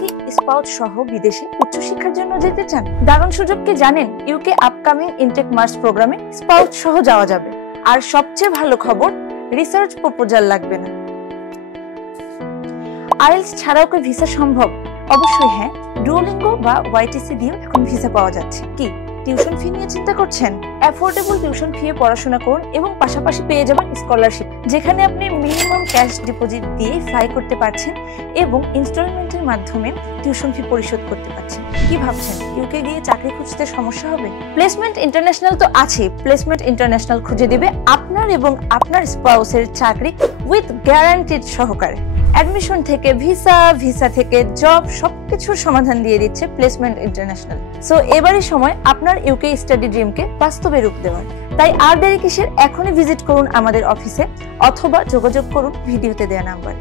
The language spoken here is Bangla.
কি স্পাউস সহ বিদেশে উচ্চশিক্ষার জন্য যেতে চান? দারুণ সুযোগকে জানেন? ইউকে আপকামিং ইনটেক মার্চ প্রোগ্রামে স্পাউস সহ যাওয়া যাবে। আর সবচেয়ে ভালো খবর, রিসার্চ প্রপোজাল লাগবে না। আইএলটিএস ছাড়াও কি ভিসা সম্ভব? অবশ্যই হ্যাঁ। ডুওলিঙ্গো বা ওয়াইটিসি দিয়েও এখন ভিসা পাওয়া যাচ্ছে। কি টিউশন ফি নিয়ে চিন্তা করছেন? অ্যাফোর্ডেবল টিউশন ফি এ পড়াশোনা করুন এবং পাশাপাশি পেয়ে যাবেন স্কলারশিপ, যেখানে আপনি মিনিমাম ক্যাশ ডিপোজিট দিয়ে ফ্লাই করতে পারছেন এবং ইনস্টলমেন্টের মাধ্যমে টিউশন ফি পরিশোধ করতে পারছেন। কি ভাবছেন ইউকে গিয়ে চাকরি খুঁজতে সমস্যা হবে? প্লেসমেন্ট ইন্টারন্যাশনাল তো আছে। প্লেসমেন্ট ইন্টারন্যাশনাল খুঁজে দিবে আপনার এবং আপনার স্পাউসের চাকরি উইথ গ্যারান্টিড সহকারে। অ্যাডমিশন থেকে ভিসা থেকে জব, সবকিছুর সমাধান দিয়ে দিচ্ছে প্লেসমেন্ট ইন্টারন্যাশনাল। সো এবারই সময় আপনার ইউকে স্টাডি ড্রিমকে বাস্তবে রূপ দেওয়ার। তাই আর দেরি কিসের? এখনই ভিজিট করুন আমাদের অফিসে অথবা যোগাযোগ করুন ভিডিওতে দেওয়া নাম্বারে।